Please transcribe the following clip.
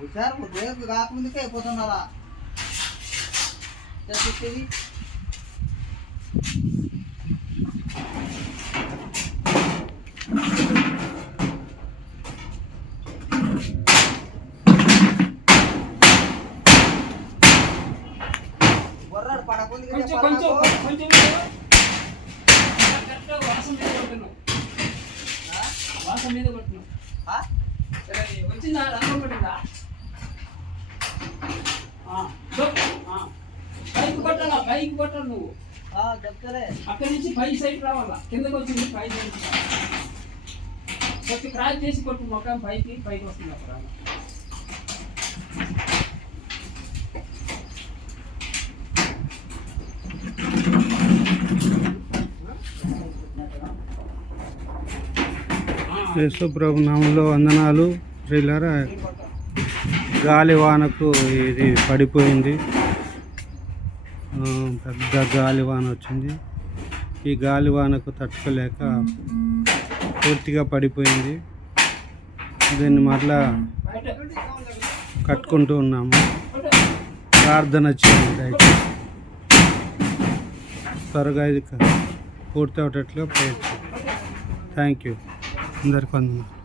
హుషారు రేపు కాకముందుకే అయిపోతున్నారా చెప్పేది బొర్రాడు పడకుంది వాసం మీద కొట్టినావు వచ్చిందా రంగం పట్టిందా పైకి కొట్టాలా పైకి కొట్టాలి నువ్వు చెప్తారే అక్కడి నుంచి పై సైడ్ రావాలా కిందకి వచ్చింది పై సైడ్ కొంచెం క్రాస్ చేసి కొట్టు మొక్కం పైకి వస్తుంది అక్కడ యేసుప్రభు నామంలో వందనాలు. ప్రియులారా, గాలి వానకు ఇది పడిపోయింది. పెద్ద గాలి వాన వచ్చింది. ఈ గాలి వానకు తట్టుకోలేక పూర్తిగా పడిపోయింది. దీన్ని మరలా కట్టుకుంటూ ఉన్నాము. ప్రార్థన చేయండి దయచేసి. త్వరగా ఇది పూర్తి అవటట్లుగా ప్రయత్నం. Thank you. అందరికీ వందనాలు.